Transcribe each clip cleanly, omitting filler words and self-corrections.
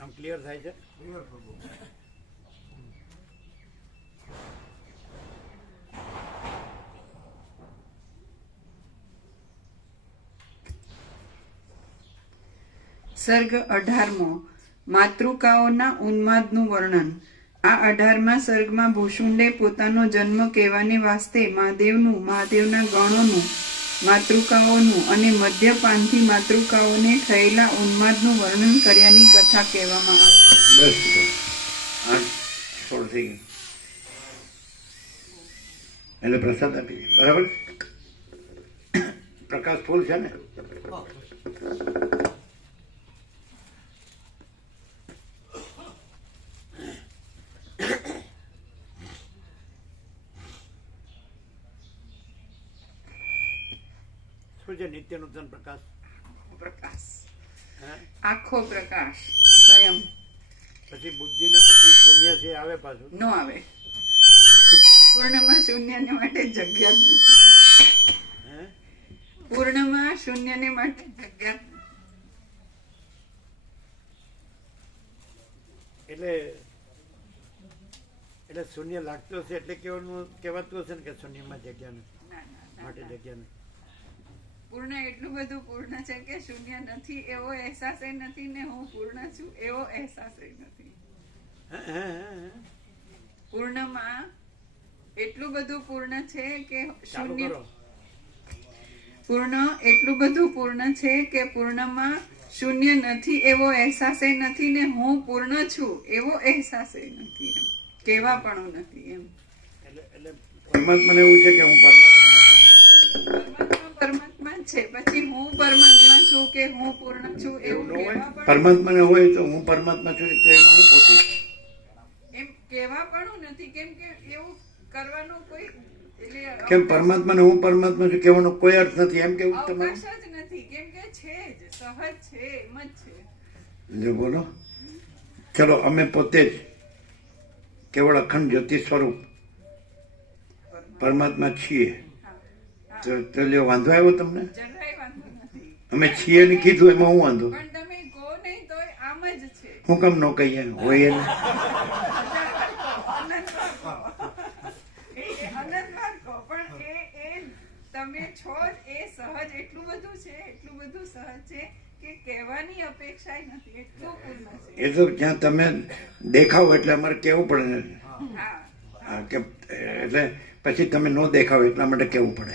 આમ ક્લિયર થાય છે? સર્ગ 18મો માતૃકાઓના ઉન્માદનું વર્ણન. આ 18મા સર્ગમાં ભૂષુંડે પોતાનો જન્મ કહેવાને વાસ્તે મહાદેવના ગણોનું, માતૃકાઓનું અને મદ્યપાનથી માતૃકાઓને થયેલા ઉન્માદનું વર્ણન કર્યાની કથા કહેવામાં આવે. એટલે પ્રસાદ આપી બરાબર. પ્રકાશ ફૂલ છે ને? શું છે નિત્ય નૂતન પ્રકાશ? પ્રકાશ, આખો પ્રકાશ સ્વયં. પછી બુદ્ધિ ને બુદ્ધિ શૂન્ય છે, આવે પાછું ન આવે. પૂર્ણમાં શૂન્યને માટે જગ્યા જ નથી. પૂર્ણમાં શૂન્યને માટે જગ્યા જ નથી. એટલે શૂન્ય લાગતું હશે એટલે કહેવાતું હશે ને કે શૂન્યમાં જગ્યા નથી, માટે જગ્યા નથી. પૂર્ણ એટલું બધું પૂર્ણ છે કે શૂન્ય નથી એવો અહેસાસ નથી ને હું પૂર્ણ છું એવો અહેસાસ નથી. પૂર્ણમાં એટલું બધું પૂર્ણ છે કે શૂન્ય, પૂર્ણ એટલું બધું પૂર્ણ છે કે પૂર્ણમાં શૂન્ય નથી એવો અહેસાસ નથી ને હું પૂર્ણ છું એવો અહેસાસ નથી. એમ કેવા પણ નથી. એમ એટલે પરમાત્માને એવું છે કે હું પરમાત્મા છે, પછી હું પરમાત્મા છું કે હું પૂર્ણ છું એવું પરમાત્માને હોય તો હું પરમાત્મા છું તો એમાં ખોટું એમ કેવા પણ નથી. કેમ કે એવું કરવાનું કોઈ કેમ પરમાત્માને હું પરમાત્મા છું કહેવાનો કોઈ અર્થ નથી એમ કેવું તમારે જ નથી. કેમ કે છે જ, સહજ છે, એમ જ છે. જો બોલો. ચલો અમે પોતે જ કેવળ અખંડ જ્યોતિ સ્વરૂપ પરમાત્મા છીએ તો લ્યો વાંધો આવ્યો તમને? અમે છીએ ને કીધું એમાં હું વાંધો? પણ તમે કહો નહીં તો આમ જ છે. હું કેમ ન કહીએ હોય એને? તમે છો એ સહજ એટલું બધું છે, એટલું બધું સહજ છે કે કહેવાની અપેક્ષા નથી. એટલું પૂર્ણ છે. એ તો જ્યાં તમે દેખાવ એટલે અમારે કેવું પડે ને કે એટલે પછી તમે ન દેખાવ એટલા માટે કેવું પડે.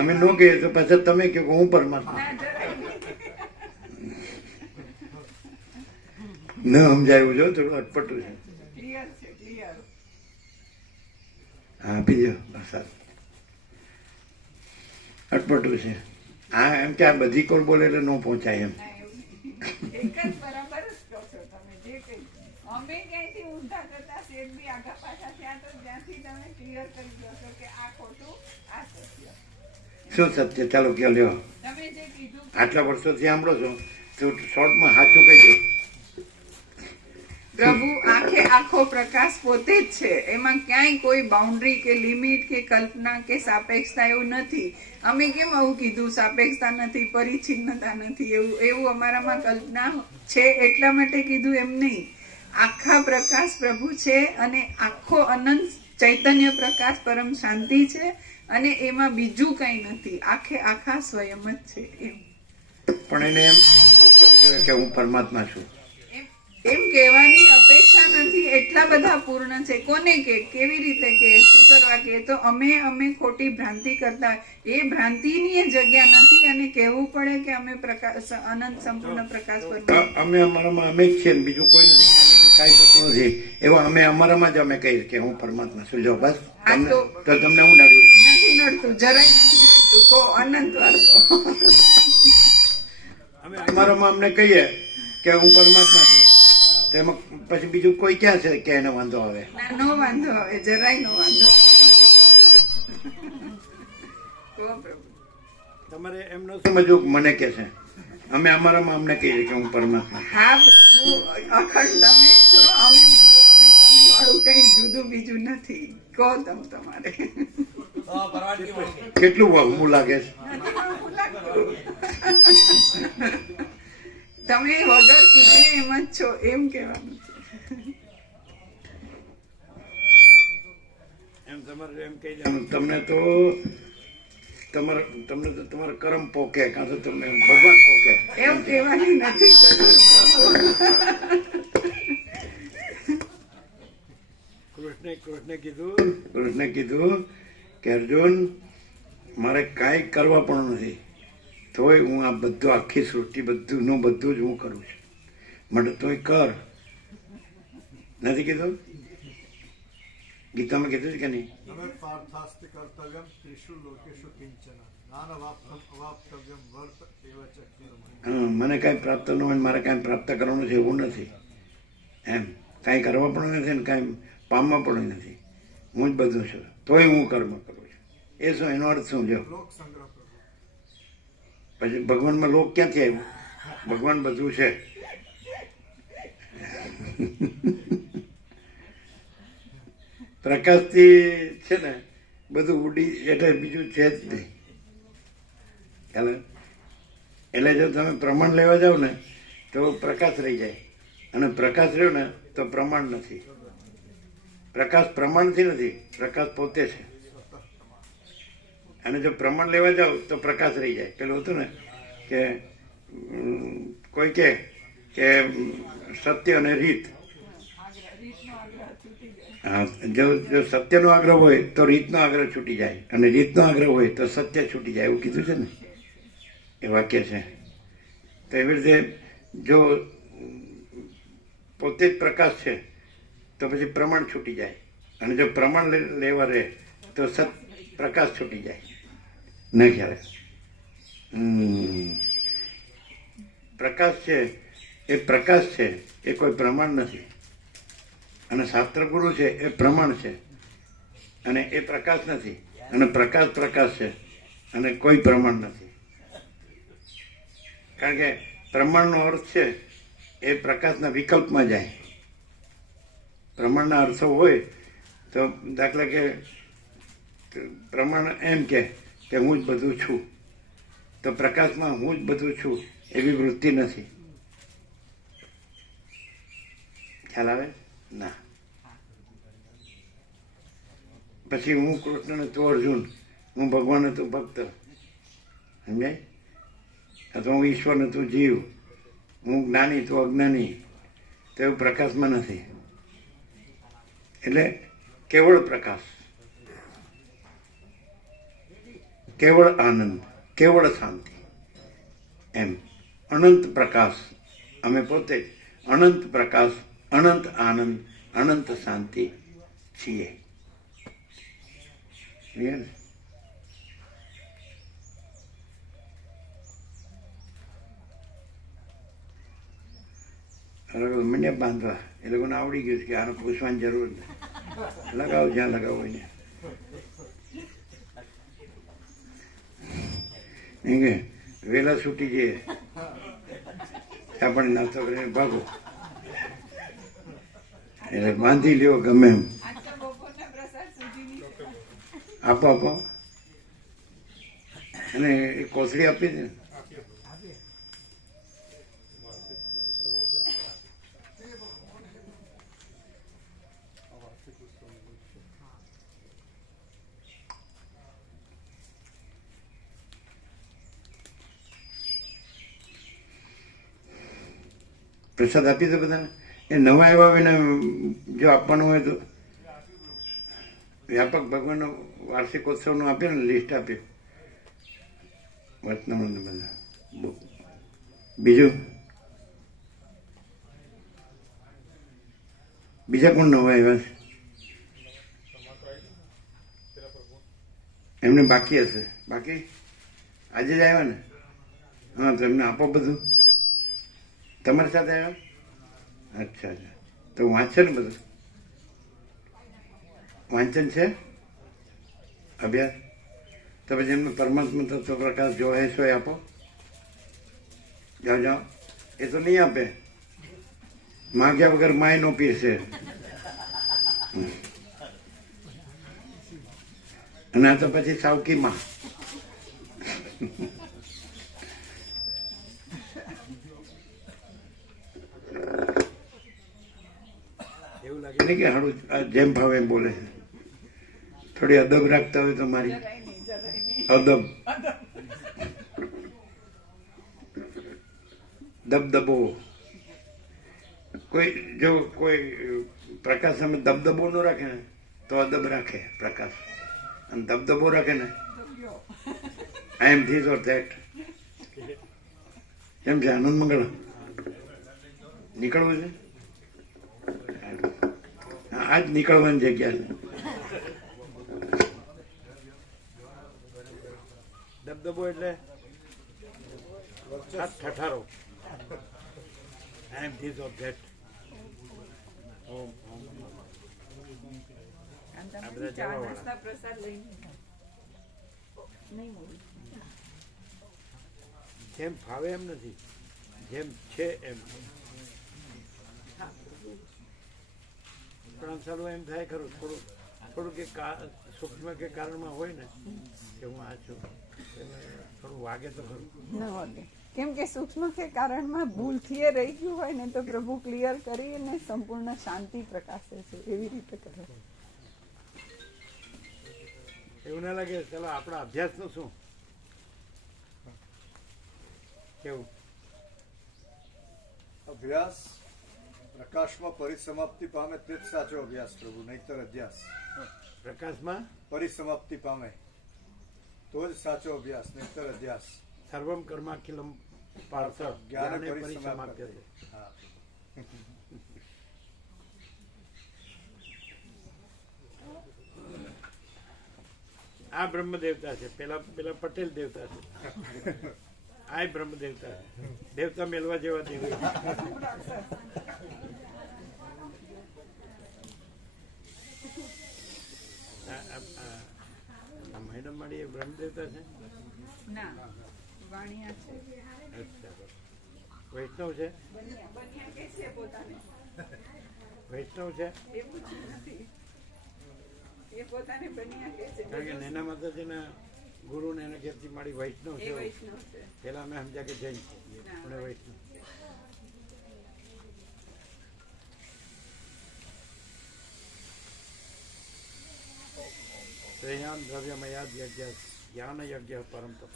અમે ન કહીએ તો પછી તમે કહો હું પરમાત્મા. ન સમજાયું જો થોડું અટપટું છે. હા બીજો પ્રસાદ અટપટું છે. હા એમ કે આ બધી કોલ બોલે એટલે ન પહોંચાય એમ. શું સત્ય? ચાલો કયો લ્યો. આટલા વર્ષોથી સાંભળો છો તો શોર્ટમાં સાચું કહી દો. પ્રભુ આખે આખો પ્રકાશ પોતે જ છે. એમાં ક્યાંય કોઈ બાઉન્ડ્રી કે લિમિટ કે કલ્પના કે સાપેક્ષતા એવું નથી. અમે કેમ આવું કીધું સાપેક્ષતા નથી, પરિચ્છિન્નતા નથી, એવું અમારામાં કલ્પના છે એટલા માટે કીધું એમ નહીં. આખા પ્રકાશ પ્રભુ છે અને આખો અનંત ચૈતન્ય પ્રકાશ પરમ શાંતિ છે અને એમાં બીજું કઈ નથી. આખે આખા સ્વયં જ છે. એમ પણ એને એમ કેવું કે હું પરમાત્મા છું એમ કહેવાની અપેક્ષા નથી. એટલા બધા પૂર્ણ છે. કોને કે કેવી રીતે કે શું કરવા કે તો અમે ખોટી ભ્રાંતિ કરતા, એ ભ્રાંતિની જગ્યા નથી અને કહેવું પડે કે અમે પ્રકાશ અનંત સંપૂર્ણ પ્રકાશ પર અમે અમારામાં અમે જ છીએ બીજું કોઈ નથી. કાંઈ થતું નથી એવા અમે અમારામાં જ અમે કહીએ કે હું પરમાત્મા છું. જો બસ તો તમને હું નડ્યું નથી નડતું, જરાય નથી નડતું. કો અનંત વાર અમે અમારામાં અમને કહીએ કે હું પરમાત્મા છું તેમાં પછી બીજું કોઈ ક્યાં છે કે એને વાંધો આવે? નો વાંધો આવે, જરાય નો વાંધો. તમારે એમ ન સમજવું મને કે છે અમે અમારામાં અમને કહીએ કે હું પરમાત્મા. હા પ્રભુ અખંડ તમે છો, અમે બીજું અમે તમે વાળું કઈ જુદું બીજું નથી. કહો તમે તમારે કેટલું વહમું લાગે છે? નથી વહમું લાગતું. તમે વગર કીધે એમ જ છો એમ કહેવાનું છે. એમ તમારે એમ કહી દેવાનું તમને તો તમારા કર્મ પોકે કાં તો તમે ભગવાન પોકે. એવું કહેવાની નથી જરૂર. કૃષ્ણે કીધું કે અર્જુન મારે કાંઈ કરવા પણ નથી, તોય હું આ બધું આખી સૃષ્ટિ બધું જ હું કરું છું, માટે તોય કર. નથી કીધું? ગીતામાં કીધું છે કે નહીં? તમે પાર્થાસ્તિ કર્તવ્યમ ત્રિષુ લોકેષુ કિંચન નાનવાપ્તમ અવાપ્તવ્યમ વર્ત એવ ચ કર્મ. મને કાંઈ પ્રાપ્ત ન હોય, મારે કાંઈ પ્રાપ્ત કરવાનું છે એવું નથી. એમ કાંઈ કરવા પણ નથી ને કાંઈ પામવા પણ નથી. હું જ બધું છું, તોય હું કર્મ કરું છું. એ શું? એનો અર્થ શું? જો લોક સંગ્રહ પ્રભુ. પછી ભગવાનમાં લોક ક્યાંથી આવ્યું? ભગવાન બધું છે. પ્રકાશથી છે ને બધું ઉડી, એટલે બીજું છે જ નહીં. ખ્યાલ આવે? એટલે જો તમે પ્રમાણ લેવા જાઓ ને તો પ્રકાશ રહી જાય, અને પ્રકાશ રહ્યો ને તો પ્રમાણ નથી. પ્રકાશ પ્રમાણથી નથી, પ્રકાશ પોતે છે. અને જો પ્રમાણ લેવા જાઓ તો પ્રકાશ રહી જાય. પેલું હતું ને કે કોઈ કે સત્ય અને રીત. હા, જો સત્યનો આગ્રહ હોય તો રીતનો આગ્રહ છૂટી જાય, અને રીતનો આગ્રહ હોય તો સત્ય છૂટી જાય, એવું કીધું છે ને, એ વાક્ય છે. તો એવી રીતે જો પોતે જ પ્રકાશ છે તો પછી પ્રમાણ છૂટી જાય, અને જો પ્રમાણ લેવા રહે તો પ્રકાશ છૂટી જાય. ન ખ્યાલ? પ્રકાશ છે એ કોઈ પ્રમાણ નથી, અને શાસ્ત્રગુરુ છે એ પ્રમાણ છે, અને એ પ્રકાશ નથી, અને પ્રકાશ છે, અને કોઈ પ્રમાણ નથી. કારણ કે પ્રમાણનો અર્થ છે એ પ્રકાશના વિકલ્પમાં જાય. પ્રમાણના અર્થો હોય તો દાખલા કે પ્રમાણ એમ કે હું જ બધું છું, તો પ્રકાશમાં હું જ બધું છું એવી વૃત્તિ નથી. ખ્યાલ આવે? ના. પછી હું કૃષ્ણ ને તું અર્જુન, હું ભગવાન ને તું ભક્ત, સમજાય? અથવા હું ઈશ્વર ને તું જીવ, હું જ્ઞાની તું અજ્ઞાની, તો એવું પ્રકાશમાં નથી. એટલે કેવળ પ્રકાશ, કેવળ આનંદ, કેવળ શાંતિ, એમ અનંત પ્રકાશ. અમે પોતે અનંત પ્રકાશ, અનંત આનંદ, અનંત શાંતિ છીએ. મને બાંધવા એ લોકોને આવડી ગયું છે કે આને પૂછવાની જરૂર નથી. લગાવો જ્યાં લગાવો એને. એમ કે વહેલા છૂટી જઈએ, આપણે નાસ્તો કરીને ભાગો, એટલે બાંધી લ્યો ગમે એમ. આપો અને એ કોથળી આપી દે. પ્રસાદ આપી દો બધાને. એ નવા આવ્યા હોય ને જો આપવાનું હોય તો વ્યાપક ભગવાનનો વાર્ષિકોત્સવનું આપ્યું ને લિસ્ટ આપ્યું વતનામણ બધા. બીજા કોણ નવા આવ્યા છે? એમને બાકી હશે. બાકી આજે જ આવ્યા ને? હા, તો એમને આપો બધું. તમારી સાથે આવ્યા? અચ્છા. તો વાંચે ને બધું? વાંચન છે, અભ્યાસ? તો પછી એમને પરમાત્મા તત્વ પ્રકાશ જો હે સો આપો. જાઓ. એ તો નહીં આપે, માગ્યા વગર માય નો પીરશે. અને આ તો પછી સાવકીમાં. લાગે એને કે હાડું જેમ ભાવે એમ બોલે છે. થોડી અદબ રાખતા હોય તો મારી જરાય નહીં, જરાય નહીં. અદબ દબદબો કોઈ જો કોઈ પ્રકાશ સામે દબદબો ન રાખે ને તો અદબ રાખે પ્રકાશ, અને દબદબો રાખે ને આઈ એમ ધીસ ઓર ધેટ. કેમ છે આનંદ મંગળ નીકળવું છે? હા, આજ નીકળવાની જગ્યા છે. દબદબો એટલે ઠઠારો. આઈ એમ ધીસ ઓફ ધેટ. અને તમે આ બધા ચા જવાવાળા. નાસ્તા પ્રસાદ લઈને નહીં મળે. જેમ ફાવે એમ નથી, જેમ છે એમ. પણ આમ સારું એમ થાય ખરું, થોડું કે સૂક્ષ્મ કે કારણમાં હોય ને કે હું આ છું, થોડું વાગે તો ખરું. ન વાગે. કેમ કે સૂક્ષ્મ કે કારણમાં ભૂલથી એ રહી ગયું હોય ને તો પ્રભુ ક્લિયર કરીને સંપૂર્ણ શાંતિ પ્રકાશે છે. એવી રીતે કરે. એવું ના લાગે ચાલો આપણા અભ્યાસનું શું કેવું? અભ્યાસ પ્રકાશમાં પરિસમાપ્તિ પામે તે જ સાચો અભ્યાસ પ્રભુ, નહીતર અધ્યાસ. પ્રકાશમાં પરિસમાપ્તિ પામે તો જ સાચો અભ્યાસ, નહીતર અધ્યાસ. સર્વમ કર્માખિલમ પાર્થ જ્ઞાને પરિસમાપ્યતે. હા. આ બ્રહ્મ દેવતા છે, પેલા પટેલ દેવતા છે. આ બ્રહ્મ દેવતા છે. દેવતા મેળવા જેવા દેવતા. મેડમ મારી એ બ્રહ્મ દેવતા છે. ના, વાણિયા છે. અચ્છા, વૈષ્ણવ છે. બન્યા કે છે પોતાને. વૈષ્ણવ છે એવું જ નથી. એ પોતાને બન્યા કે છે. કારણ કે નેના માતાજીના ગુરુ ને એના ઘેરથી મારી વૈષ્ણવ એ છે. વૈષ્ણવ છે. પેલા અમે સમજ્યા કે જૈન છે, પણ એ વૈષ્ણવ. શ્રેયાન દ્રવ્યમયાદ યજ્ઞ જ્ઞાન યજ્ઞ પરમ તપ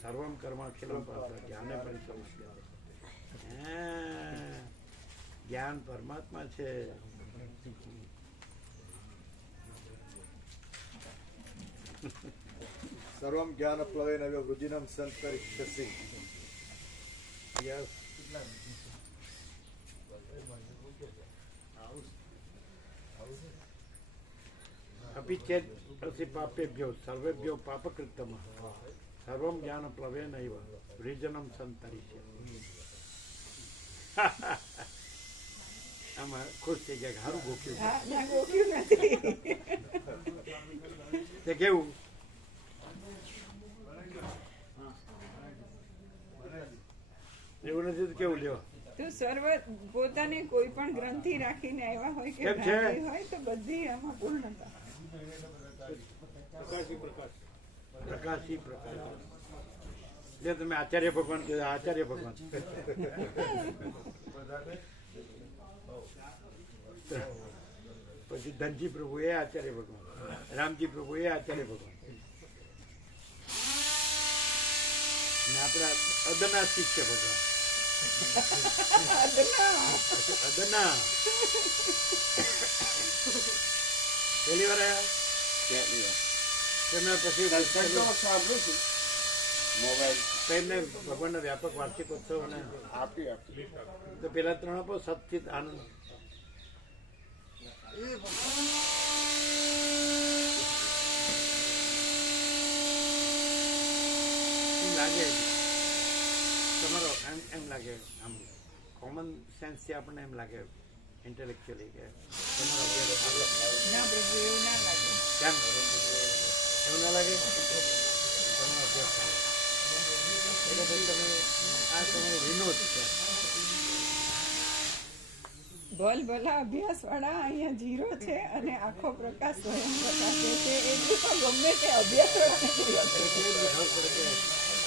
સર્વમ કર્માખિલમ પાર્થ જ્ઞાને પરિસમાપ્યતે. જ્ઞાન પરમાત્મા છે. સર્વમ જ્ઞાન પ્લવેન વૃદ્ધિનમ સંતરિક્ષસી. યસ. અપી ચેત અસि પાપેભ્યો સર્વેભ્યો પાપકૃતમઃ સર્વમ જ્ઞાન પ્લવેનૈવ વૃજનમ સંતરિષ્ય. આમાં ખુશ થઈ ગયા, સારું ગોખ્યું. હા, ના, ગોખ્યું નથી. તે કેવું એવું નથી તો કેવું લ્યો. તો સર્વ પોતાને કોઈ પણ ગ્રંથિ રાખીને આવ્યા હોય કે કેમ છે? ભ્રાંતિ હોય તો બધી એમાં પૂર્ણતા. પ્રકાશી પ્રકાશ. એટલે તમે આચાર્ય ભગવાન કહો, આચાર્ય ભગવાન. પછી ધનજી પ્રભુ એ આચાર્ય ભગવાન, રામજી પ્રભુ એ આચાર્ય ભગવાન, ને આપણા અદના શિષ્ય ભગવાન. અદના પહેલી વાર આવ્યા તેમને પછી તેમને ભગવાનના વ્યાપક વાર્ષિક ઉત્સવ અને તો પેલા ત્રણ આપો સતચિત આનંદ. લાગે તમારો એમ લાગે આમ કોમન સેન્સથી આપણને એમ લાગે ઇન્ટેલેક્ચ્યુઅલી કે તમારો અભ્યાસ ના પ્રભુ, એવું ના લાગે. કેમ એવું ના લાગે? તમારો અભ્યાસ સારો. એટલે પછી તમે આ તમારો વિનોદ છે. ભલ ભલા અભ્યાસ વાળા અહીંયા જીરો છે અને આખો પ્રકાશ સ્વયં પ્રકાશે છે. એટલું તો ગમે તે અભ્યાસ વાળાને કોઈ અભ્યાસ. એટલે જ ખબર પડે કે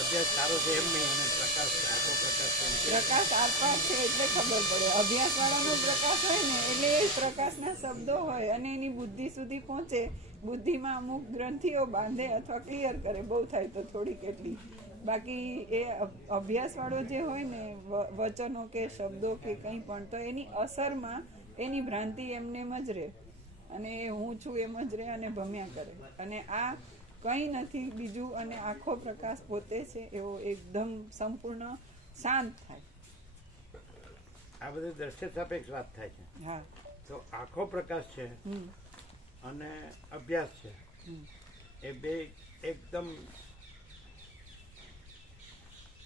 અભ્યાસ સારો છે એમ નહીં, અને પ્રકાશ છે, આખો પ્રકાશ કેમ છે? પ્રકાશ આરપાર છે એટલે ખબર પડે. અભ્યાસ વાળાનો પ્રકાશ હોય ને એટલે એ પ્રકાશના શબ્દો હોય અને એની બુદ્ધિ સુધી પહોંચે. બુદ્ધિમાં અમુક ગ્રંથિઓ બાંધે અથવા ક્લિયર કરે, બહુ થાય તો થોડી કેટલી. બાકી એ અભ્યાસ વાળો જે હોય ને વચનો કે શબ્દો કે કંઈ પણ, તો એની અસરમાં એની ભ્રાંતિ એમને એમ જ રહે અને એ હું છું એમ જ રહે અને ભમ્યા કરે. અને આ કંઈ નથી બીજું, અને આખો પ્રકાશ પોતે છે એવો એકદમ સંપૂર્ણ શાંત થાય. આ બધી દ્રશ્ય સાપેક્ષ વાત થાય છે. હા. તો આખો પ્રકાશ છે અને અભ્યાસ છે, એ બે એકદમ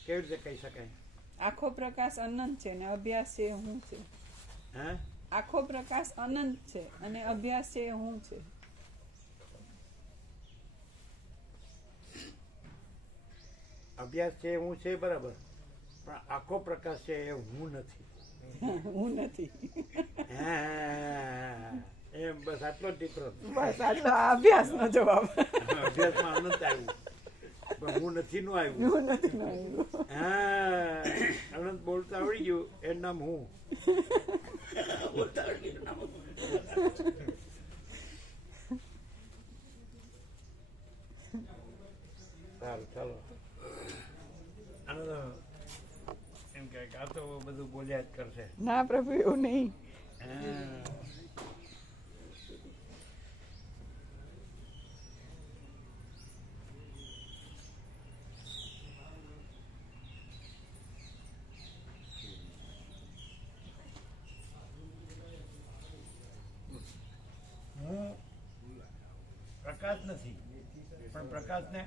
કેવી રીતે કહી શકાય? આખો પ્રકાશ અનંત છે ને અભ્યાસ છે એ હું છે. હે? આખો પ્રકાશ અનંત છે અને અભ્યાસ છે એ હું છે. અભ્યાસ છે હું છે બરાબર, પણ આખો પ્રકાશ છે એ હું નથી. હું નથી. હા, એમ બસ આટલો જ ડિફરન્સ. બસ આટલો આ અભ્યાસનો જવાબ. અભ્યાસમાં અનંત આવ્યું પણ હું નથી નું આવ્યું. હું નથી નો આવ્યો. હા, અનંત બોલતા આવડી ગયું એનું નામ હું. સારું, ચાલો. આનો તો એમ કે આ તો બધું બોલ્યા જ કરશે. ના પ્રભુ, એવું નહીં. હા. હું પ્રકાશ નથી, પણ પ્રકાશને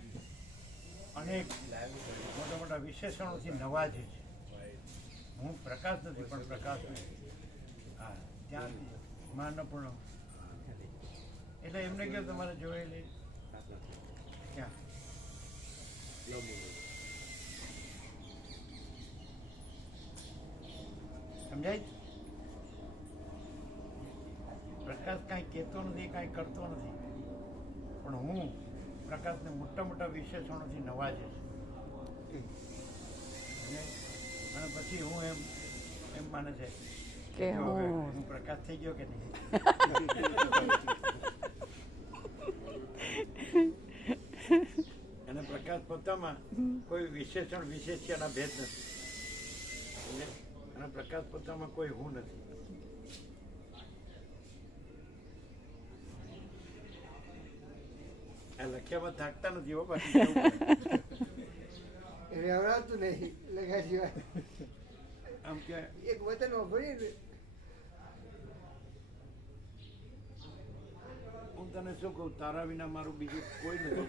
અનેક મોટા મોટા વિશેષણોથી નવાજે છે. હું પ્રકાશ નથી પણ પ્રકાશને હા ત્યાં માનપૂર્ણ. એટલે એમને કહ્યું તમારે જોયેલી ક્યાં સમજાય? પ્રકાશ કાંઈ કહેતો નથી, કાંઈ કરતો નથી, પણ હું પ્રકાશને મોટા મોટા વિશેષણોથી નવાજે છે. અને પછી હું એમ માને છે કે હું પ્રકાશ થઈ ગયો કે નહીં. અને પ્રકાશ પોતામાં કોઈ વિશેષણ વિશેષ્યના ભેદ નથી. અને પ્રકાશ પોતામાં કોઈ હું નથી. આ લખ્યામાં થાકતા નથી હો બાકી. રહેવડાતું નહીં લગા સિવાય. આમ કે એક વતનમાં ભરી ને હું તને શું કહું, તારા વિના મારું બીજું કોઈ નથી.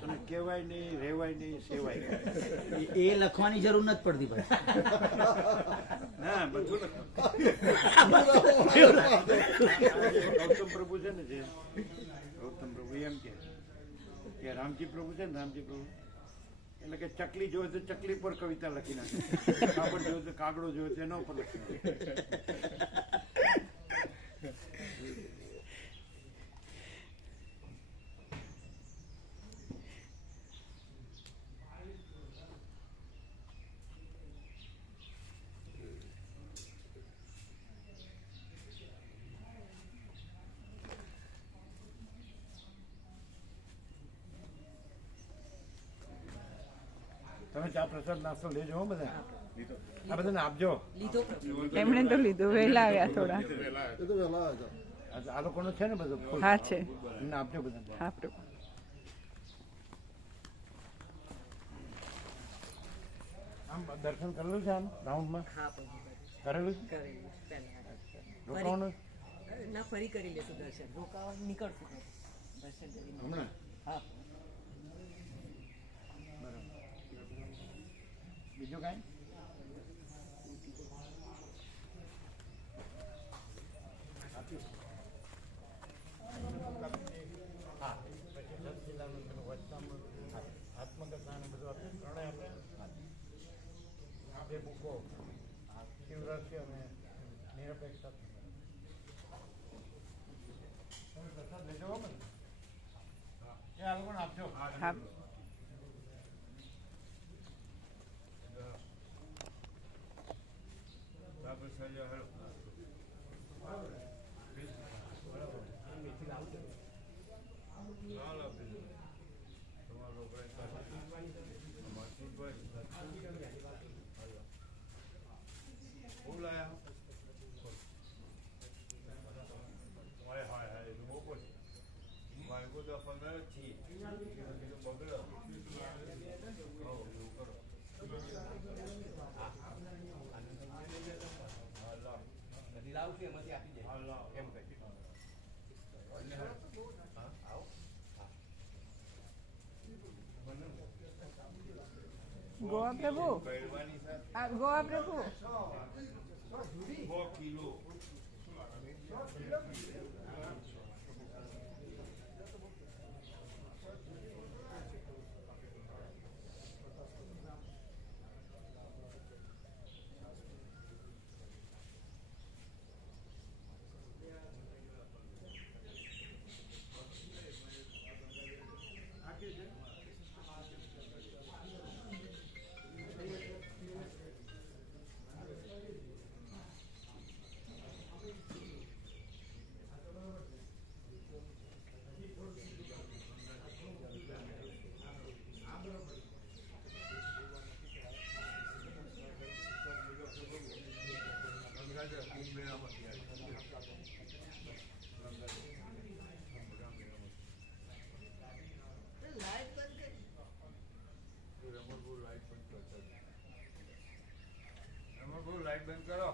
તને કહેવાય નહીં, રહેવાય નહીં, સેવાય નહીં. એ લખવાની જરૂર નથી પડતી ભાઈ. ના, બધું ગૌતમ પ્રભુ છે ને, જે ગૌતમ પ્રભુ એમ કે રામજી પ્રભુ છે ને, રામજી પ્રભુ એટલે કે ચકલી જોવે તો ચકલી પર કવિતા લખી નાખે, કાગળ જોવે તો કાગડો જોવે તો એના ઉપર લખી નાખે. તમે ચા પ્રસાદ નાસ્તો લેજો હો બધા. આ બધાને આપજો. એમણે તો લીધું, વહેલા આવ્યા થોડા. આ લોકોનો છે ને બધું ફૂલ? હા છે. એમને આપજો બધા. હા પ્રભુ. આમ દર્શન કરેલું છે આમ રાઉન્ડમાં? કરેલું છે? રોકાવાનું ના ફરી કરી લેશું દર્શન, રોકાવા નીકળશું દર્શન કરીને. હમણાં? હા. બીજું કાંઈ? હા, પછી સચ્ચિદાનંદ વચનામૃત, આત્મકથા ને બધું આપણે ત્રણેય આપણે આ બે બુકો, શિવરહસ્ય અને નિરપેક્ષ પ્રસાદ લેજો હો બધા. એ આ લોકોને આપજો. હા. ફૂલ આયા હાય હાય હાય એ તો બહુ પછી મારે તો 15 થી બગડો એવું કરો લાવશું એમાંથી આપી દે હાલો એમ કહી ગોવા પ્રભુ પહેરવાની સાથે આ ગોવા પ્રભુ 100 કિલો લાઈટ બંધ કરી. લાઈટ બંધ કરો